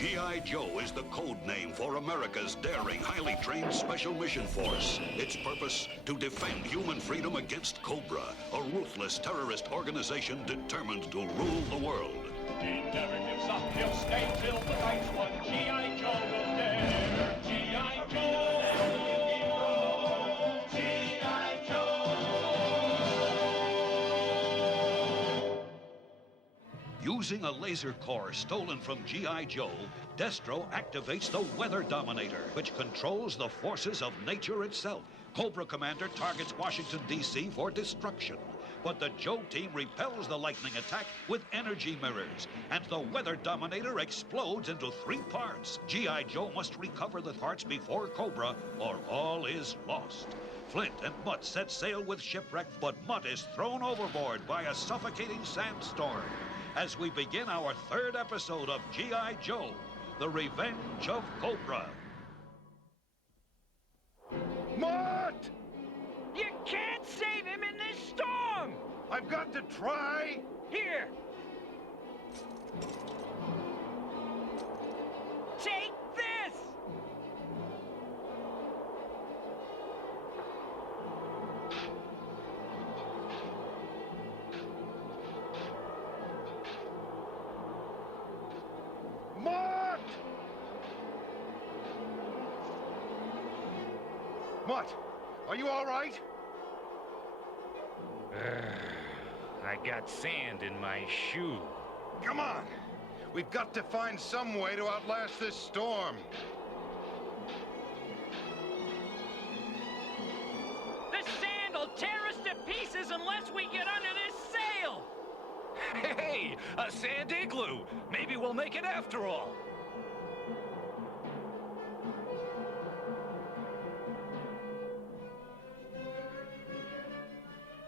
G.I. Joe is the code name for America's daring, highly trained Special Mission Force. Its purpose, to defend human freedom against Cobra, a ruthless terrorist organization determined to rule the world. He never gives up, he'll stay till the fight's won. G.I. Joe will dare. G.I. Joe, G.I. Joe. Using a laser core stolen from G.I. Joe, Destro activates the Weather Dominator, which controls the forces of nature itself. Cobra Commander targets Washington, D.C. for destruction. But the Joe team repels the lightning attack with energy mirrors, and the Weather Dominator explodes into 3 parts. G.I. Joe must recover the parts before Cobra, or all is lost. Flint and Mutt set sail with Shipwreck, but Mutt is thrown overboard by a suffocating sandstorm. As we begin our 3rd episode of G.I. Joe, The Revenge of Cobra. Mutt! You can't save him in this storm! I've got to try! Here! Take this! Mutt! Mutt, are you all right? I got sand in my shoe. Come on! We've got to find some way to outlast this storm. The sand will tear us to pieces unless we get under this sail! Hey, a sand igloo. Maybe we'll make it after all.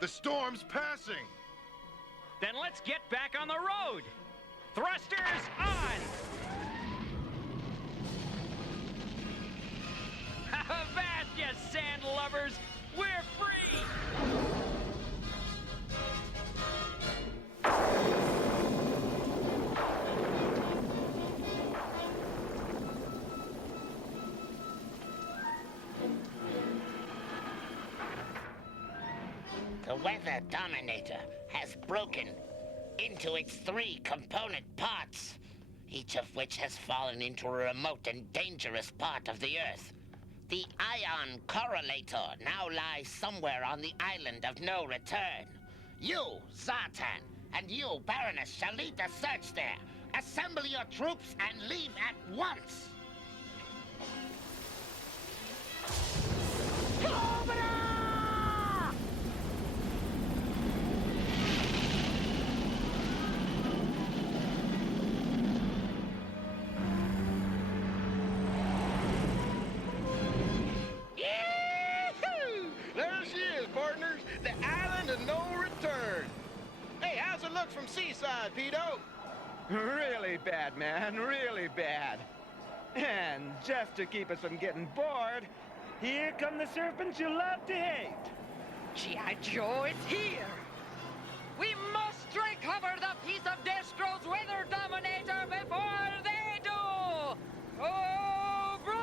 The storm's passing! Then let's get back on the road! Thrusters on! Avast, you sand lovers! We're free! The Weather Dominator has broken into its 3 component parts, each of which has fallen into a remote and dangerous part of the Earth. The ion Correlator now lies somewhere on the island of no return. You, Zartan, and you, Baroness, shall lead the search there. Assemble your troops and leave at once. Cobra! There she is, partners. The island of no return. Hey, how's it look from seaside, Pedo? Really bad, man. Really bad. And just to keep us from getting bored, here come the serpents you love to hate. G.I. Joe is here! We must recover the piece of Destro's Weather Dominator before they do! Cobra!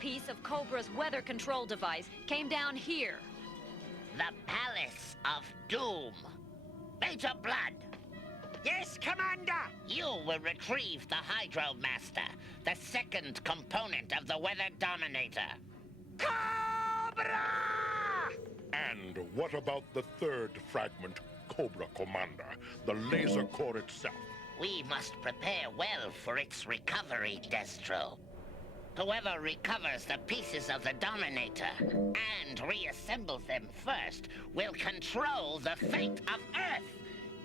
Piece of Cobra's weather control device came down here. The Palace of Doom. Major Bludd. Yes, Commander! You will retrieve the Hydromaster, the 2nd component of the Weather Dominator. Cobra! And what about the 3rd fragment, Cobra Commander, the laser core itself? We must prepare well for its recovery, Destro. Whoever recovers the pieces of the Dominator and reassembles them first will control the fate of Earth.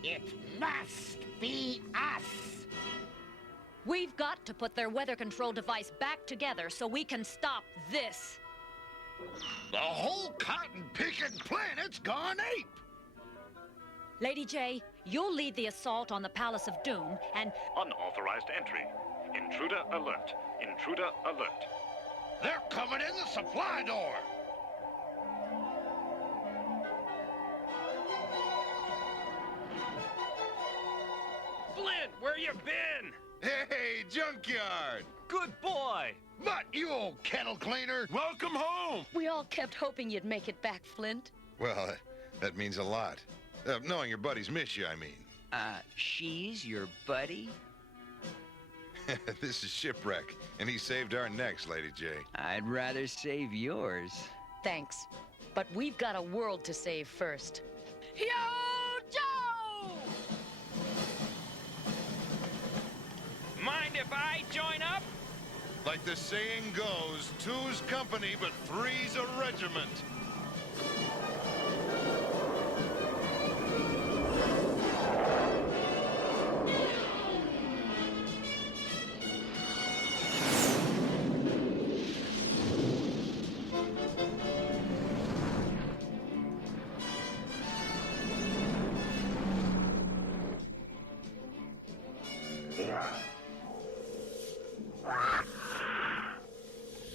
It must be us. We've got to put their weather control device back together so we can stop this. The whole cotton-picking planet's gone ape! Lady J, you'll lead the assault on the Palace of Doom, and... Unauthorized entry. Intruder alert. Intruder alert. They're coming in the supply door! Flint, where you been? Hey, junkyard! Good boy. Mutt, you old kettle cleaner! Welcome home! We all kept hoping you'd make it back, Flint. Well, that means a lot. Knowing your buddies miss you, I mean. She's your buddy? This is Shipwreck, and he saved our necks, Lady J. I'd rather save yours. Thanks. But we've got a world to save first. Yo, Joe! Mind if I join up? Like the saying goes, two's company, but three's a regiment.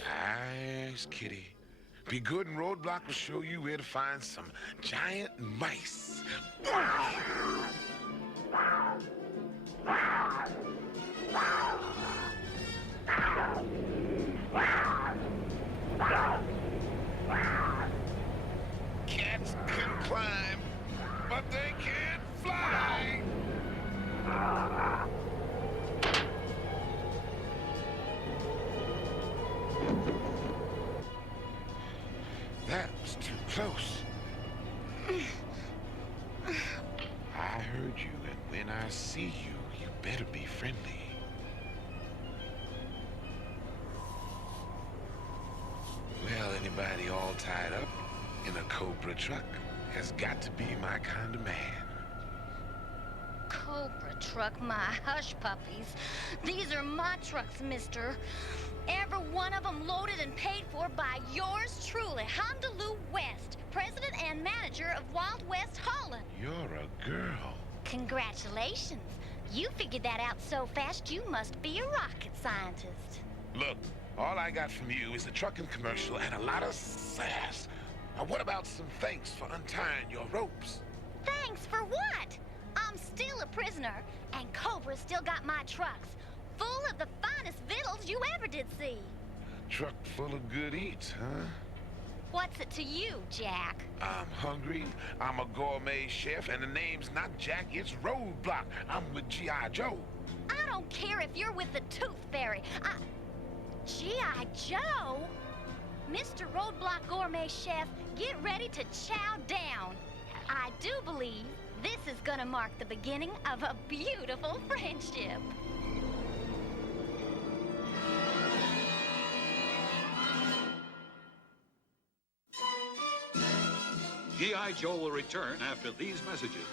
Nice, kitty. Be good and Roadblock will show you where to find some giant mice. Cats can climb, but they can't fly. That was too close. I heard you, and when I see you, you better be friendly. Well, anybody all tied up in a Cobra truck has got to be my kind of man. Cobra truck, my hush puppies. These are my trucks, mister. Every one of them loaded and paid for by yours truly, Honolulu West, president and manager of Wild West Holland. You're a girl. Congratulations. You figured that out so fast, you must be a rocket scientist. Look, all I got from you is a trucking commercial and a lot of sass. Now, what about some thanks for untying your ropes? Thanks for what? I'm still a prisoner, and Cobra's still got my trucks, full of the finest victuals you ever did see. Truck full of good eats, huh? What's it to you, Jack? I'm hungry, I'm a gourmet chef, and the name's not Jack, it's Roadblock. I'm with G.I. Joe. I don't care if you're with the Tooth Fairy. G.I. Joe? Mr. Roadblock Gourmet Chef, get ready to chow down. I do believe this is gonna mark the beginning of a beautiful friendship. G.I. Joe will return after these messages.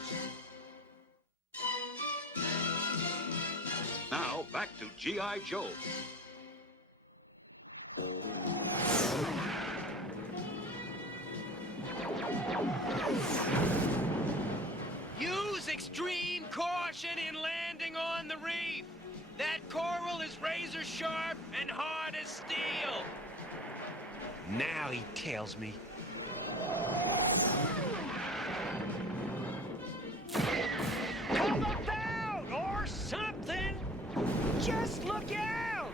Now, back to G.I. Joe. Use extreme caution in landing on the reef. That coral is razor sharp and hard as steel. Now he tells me. Come about or something. Just look out.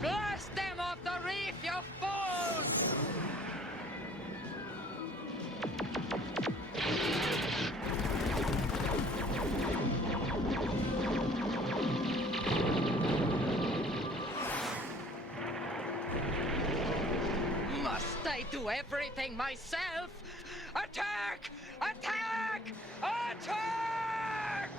Blast them off the reef, you fools! Must I do everything myself? Attack! Attack! Attack!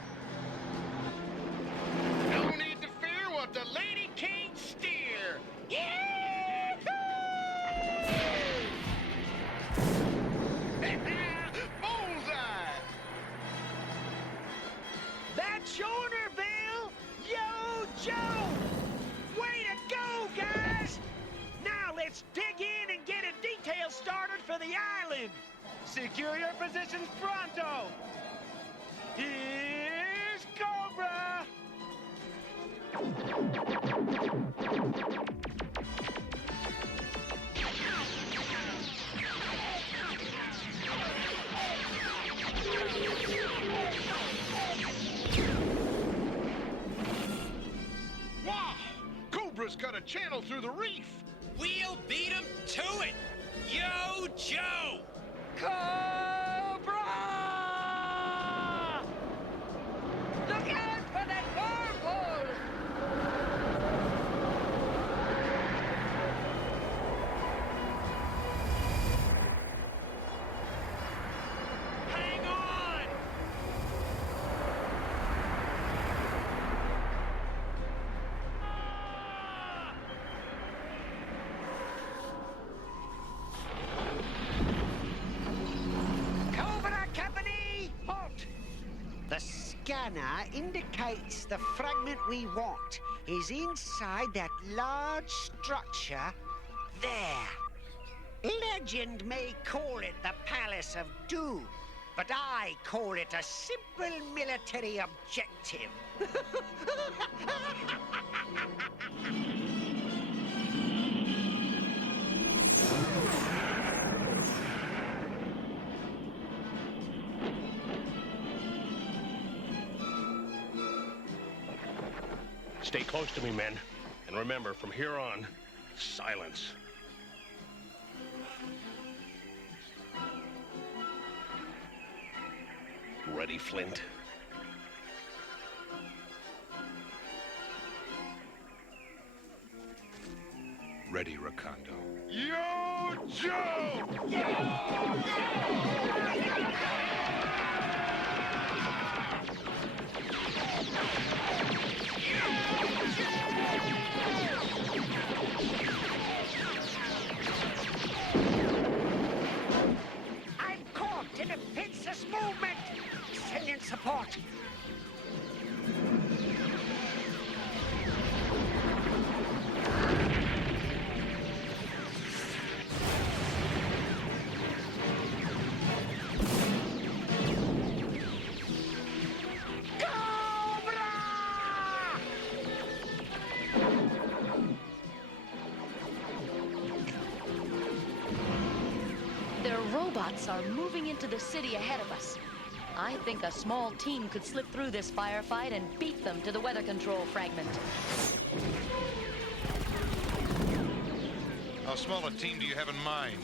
Island. Secure your positions pronto. Here's Cobra! Wow! Cobra's got a channel through the reef. We'll beat him to it! Yo, Joe! Cobra! Look out for that whirlpool! Hang on! Cobra Company, halt! The scanner indicates the fragment we want is inside that large structure there. Legend may call it the Palace of Doom, but I call it a simple military objective. Stay close to me, men. And remember, from here on, silence. Ready, Flint? Ready, Recondo. Yo, Joe! I'm caught in a fenceless movement. Send in support. Their robots are moving into the city ahead of us. I think a small team could slip through this firefight and beat them to the weather control fragment. How small a team do you have in mind?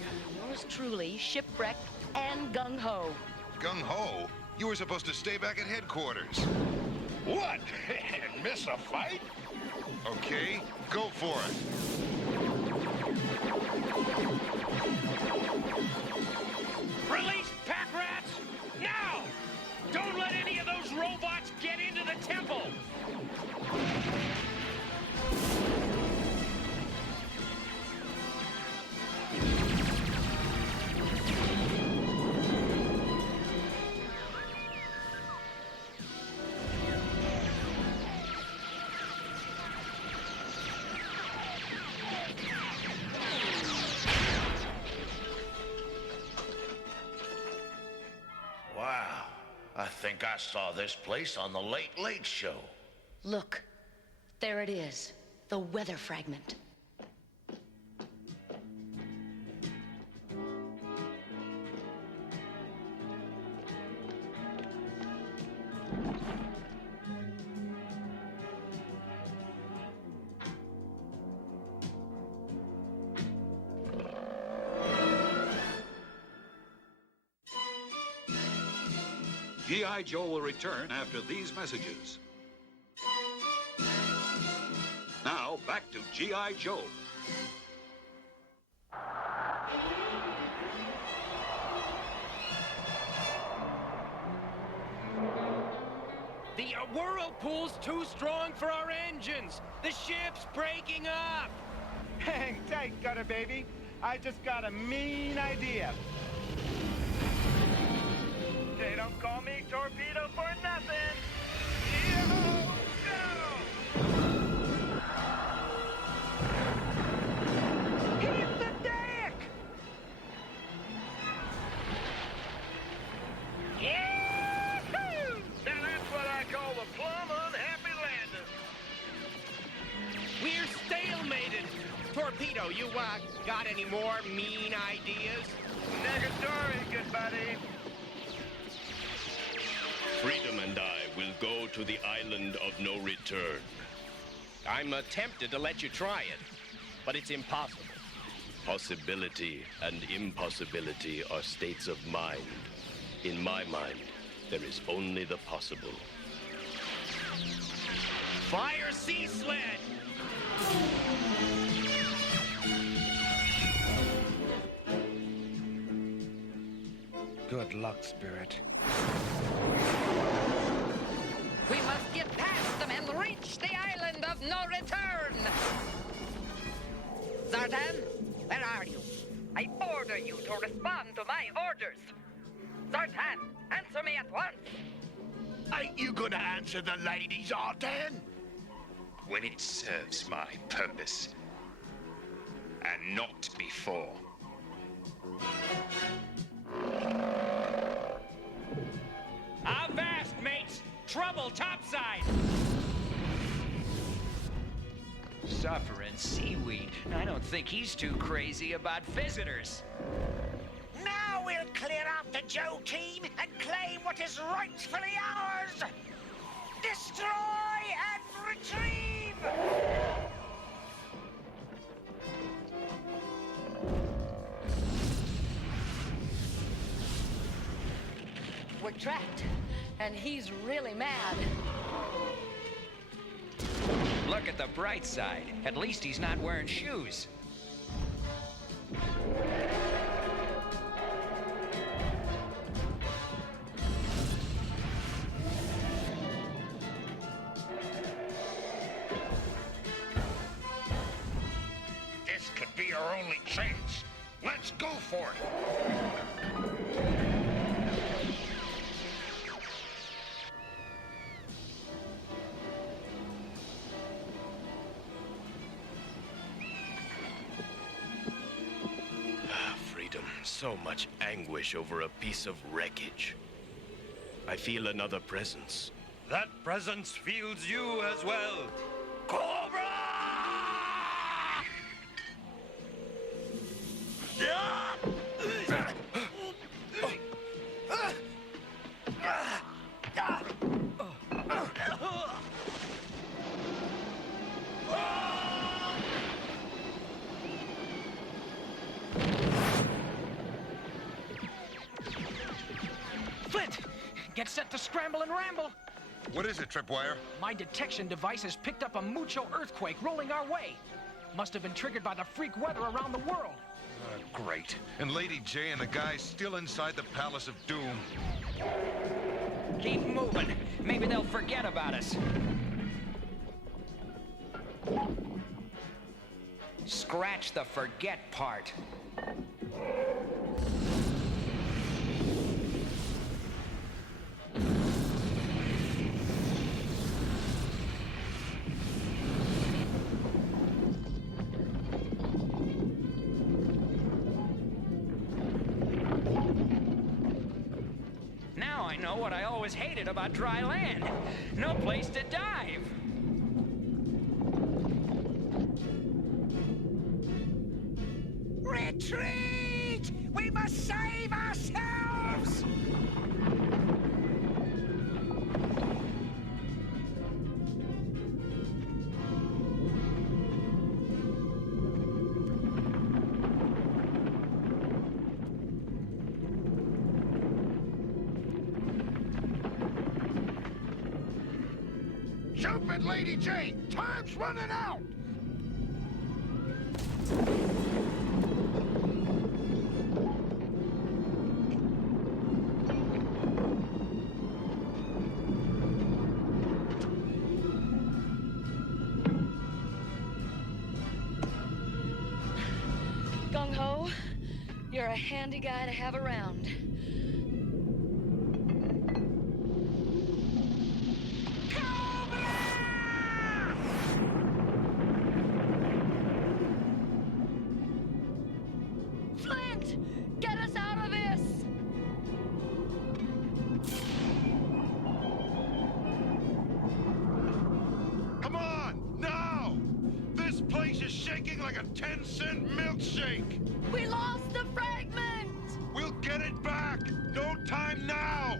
Yours truly, shipwrecked and gung-ho. Gung-ho? You were supposed to stay back at headquarters. What? Miss a fight? Okay, go for it. Release pack rats! Now! Don't let any of those robots get into the temple! Wow. I think I saw this place on the Late Late Show. Look, there it is, the weather fragment. G.I. Joe will return after these messages. Now, back to G.I. Joe. The whirlpool's too strong for our engines! The ship's breaking up! Hang tight, Gutter Baby. I just got a mean idea. They don't call me Torpedo for nothing. Yo, go! Hit the deck! Torpedo, you, got any more mean ideas? Negatory, good buddy. Freedom and I will go to the island of no return. I'm tempted to let you try it, but it's impossible. Possibility and impossibility are states of mind. In my mind, there is only the possible. Fire sea sled! Good luck, Spirit. We must get past them and reach the island of no return! Zartan, where are you? I order you to respond to my orders! Zartan, answer me at once! Ain't you gonna answer the lady, Zartan? When it serves my purpose. And not before. Avast, mates! Trouble topside! Suffering seaweed. I don't think he's too crazy about visitors. Now we'll clear out the Joe team and claim what is rightfully ours! Destroy and retrieve! We're trapped, and he's really mad. Look at the bright side. At least he's not wearing shoes. This could be our only chance. Let's go for it. So much anguish over a piece of wreckage. I feel another presence. That presence feels you as well. Cobra! Get set to scramble and ramble. What is it, Tripwire? My detection device has picked up a mucho earthquake rolling our way. Must have been triggered by the freak weather around the world. Great. And Lady J and the guys still inside the Palace of Doom. Keep moving. Maybe they'll forget about us. Scratch the forget part. Now I know what I always hated about dry land. No place to dive. Retreat! We must save ourselves! Stupid Lady J! Time's running out! Gung-ho, you're a handy guy to have around. Flint! Get us out of this! Come on, now! This place is shaking! shaking like a 10-cent milkshake! We lost the fragment! We'll get it back! No time now!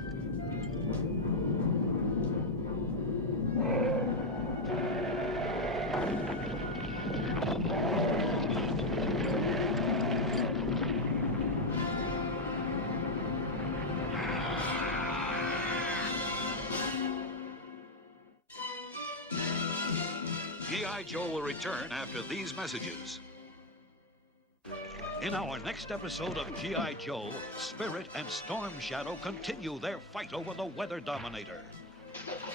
G.I. Joe will return after these messages. In our next episode of G.I. Joe, Spirit and Storm Shadow continue their fight over the Weather Dominator.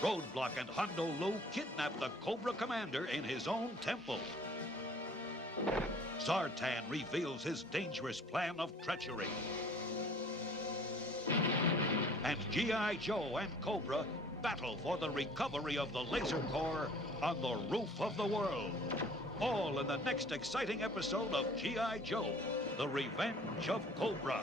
Roadblock and Hondo Lou kidnap the Cobra commander in his own temple. Zartan reveals his dangerous plan of treachery. And G.I. Joe and Cobra battle for the recovery of the laser core on the roof of the world. All in the next exciting episode of G.I. Joe, The Revenge of Cobra.